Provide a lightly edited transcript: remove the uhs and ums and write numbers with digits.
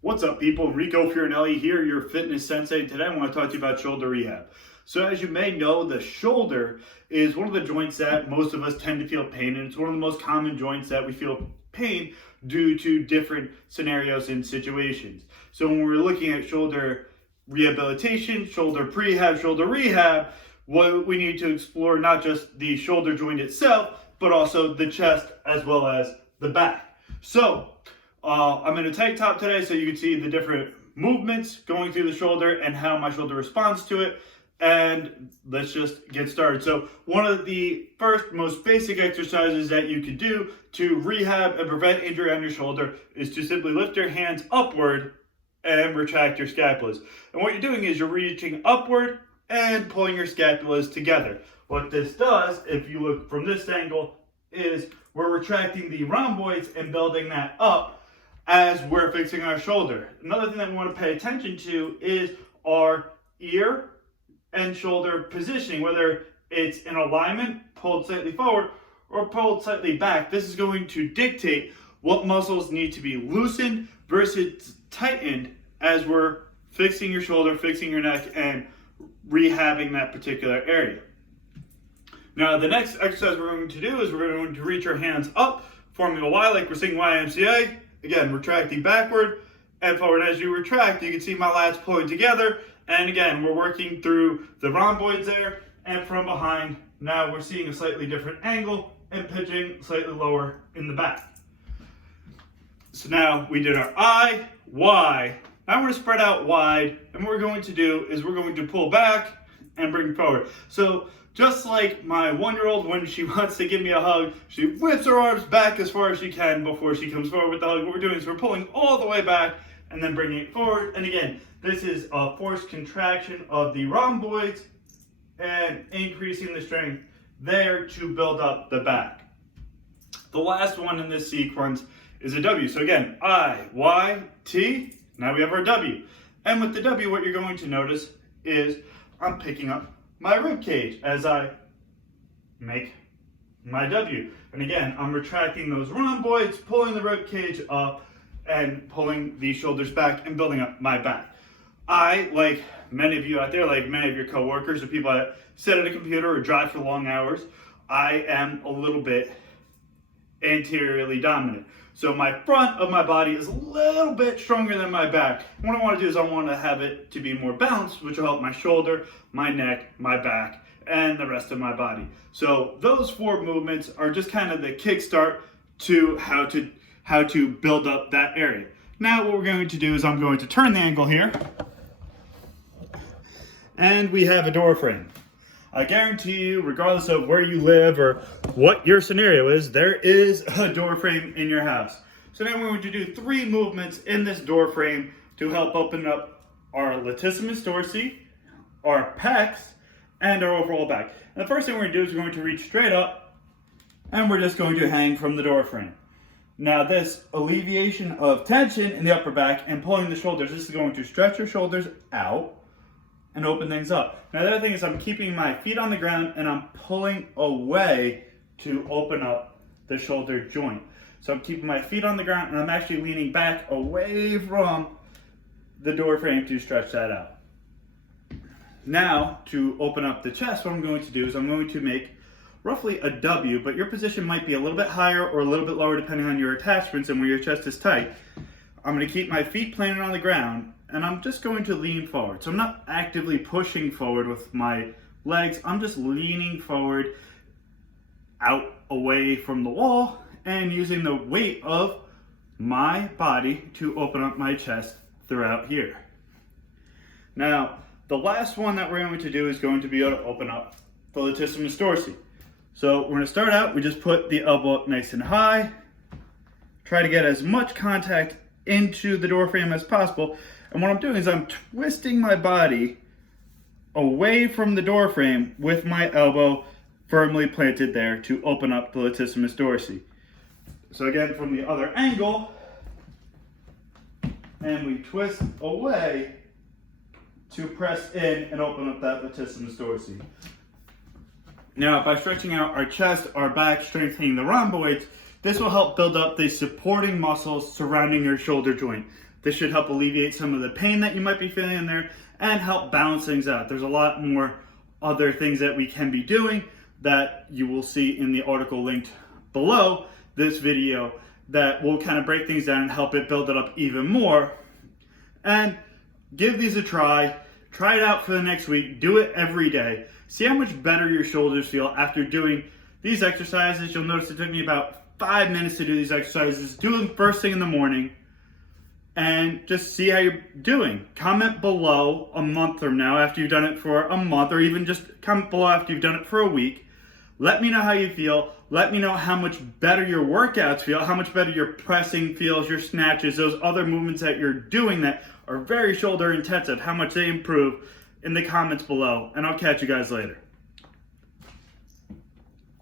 What's up, people? Rico Fiorinelli here, your fitness sensei. Today I want to talk to you about shoulder rehab. So as you may know, the shoulder is one of the joints that most of us tend to feel pain in. It's one of the most common joints that we feel pain due to different scenarios and situations. So when we're looking at shoulder rehabilitation, shoulder prehab, shoulder rehab, what we need to explore not just the shoulder joint itself, but also the chest as well as the back. So I'm in a tank top today so you can see the different movements going through the shoulder and how my shoulder responds to it. And let's just get started. So one of the first most basic exercises that you can do to rehab and prevent injury on your shoulder is to simply lift your hands upward and retract your scapulas. And what you're doing is you're reaching upward and pulling your scapulas together. What this does, if you look from this angle, is we're retracting the rhomboids and building that up as we're fixing our shoulder. Another thing that we want to pay attention to is our ear and shoulder positioning, whether it's in alignment, pulled slightly forward, or pulled slightly back. This is going to dictate what muscles need to be loosened versus tightened as we're fixing your shoulder, fixing your neck, and rehabbing that particular area. Now, the next exercise we're going to do is we're going to reach our hands up, forming a Y like we're singing YMCA. Again, retracting backward and forward. As you retract, you can see my lats pulling together. And again, we're working through the rhomboids there. And from behind, now we're seeing a slightly different angle and pitching slightly lower in the back. So now we did our I, Y. Now we're going to spread out wide. And what we're going to do is we're going to pull back and bring forward. So just like my 1-year-old, when she wants to give me a hug, she whips her arms back as far as she can before she comes forward with the hug. What we're doing is we're pulling all the way back and then bringing it forward. And again, this is a forced contraction of the rhomboids and increasing the strength there to build up the back. The last one in this sequence is a W. So again, I, Y, T. Now we have our W. And with the W, what you're going to notice is I'm picking up my rib cage as I make my W. And again, I'm retracting those rhomboids, pulling the rib cage up and pulling the shoulders back and building up my back. I, like many of you out there, like many of your coworkers or people that sit at a computer or drive for long hours, I am a little bit anteriorly dominant. So my front of my body is a little bit stronger than my back. And what I want to do is I want to have it to be more balanced, which will help my shoulder, my neck, my back, and the rest of my body. So those 4 movements are just kind of the kickstart to how to build up that area. Now what we're going to do is I'm going to turn the angle here. And we have a door frame. I guarantee you, regardless of where you live or what your scenario is, there is a door frame in your house. So now we're going to do 3 movements in this door frame to help open up our latissimus dorsi, our pecs, and our overall back. And the first thing we're going to do is we're going to reach straight up, and we're just going to hang from the door frame. Now this alleviation of tension in the upper back and pulling the shoulders, this is going to stretch your shoulders out and open things up. Now the other thing is I'm keeping my feet on the ground and I'm pulling away to open up the shoulder joint. So I'm keeping my feet on the ground and I'm actually leaning back away from the door frame to stretch that out. Now to open up the chest, what I'm going to do is I'm going to make roughly a W, but your position might be a little bit higher or a little bit lower depending on your attachments and where your chest is tight. I'm going to keep my feet planted on the ground and I'm just going to lean forward. So I'm not actively pushing forward with my legs. I'm just leaning forward out away from the wall and using the weight of my body to open up my chest throughout here. Now, the last one that we're going to do is going to be able to open up the latissimus dorsi. So we're going to start out, we just put the elbow up nice and high, try to get as much contact into the door frame as possible. And what I'm doing is I'm twisting my body away from the door frame with my elbow firmly planted there to open up the latissimus dorsi. So again, from the other angle, and we twist away to press in and open up that latissimus dorsi. Now, by stretching out our chest, our back, strengthening the rhomboids, This will help build up the supporting muscles surrounding your shoulder joint. This should help alleviate some of the pain that you might be feeling in there and help balance things out. There's a lot more other things that we can be doing that you will see in the article linked below this video that will kind of break things down and help it build it up even more. And give these a try. Try it out for the next week. Do it every day. See how much better your shoulders feel after doing these exercises. You'll notice it took me about 5 minutes to do these exercises. Do them first thing in the morning and just see how you're doing. Comment below a month from now after you've done it for a month, or even just comment below after you've done it for a week. Let me know how you feel. Let me know how much better your workouts feel, how much better your pressing feels, your snatches, those other movements that you're doing that are very shoulder intensive, how much they improve in the comments below. And I'll catch you guys later.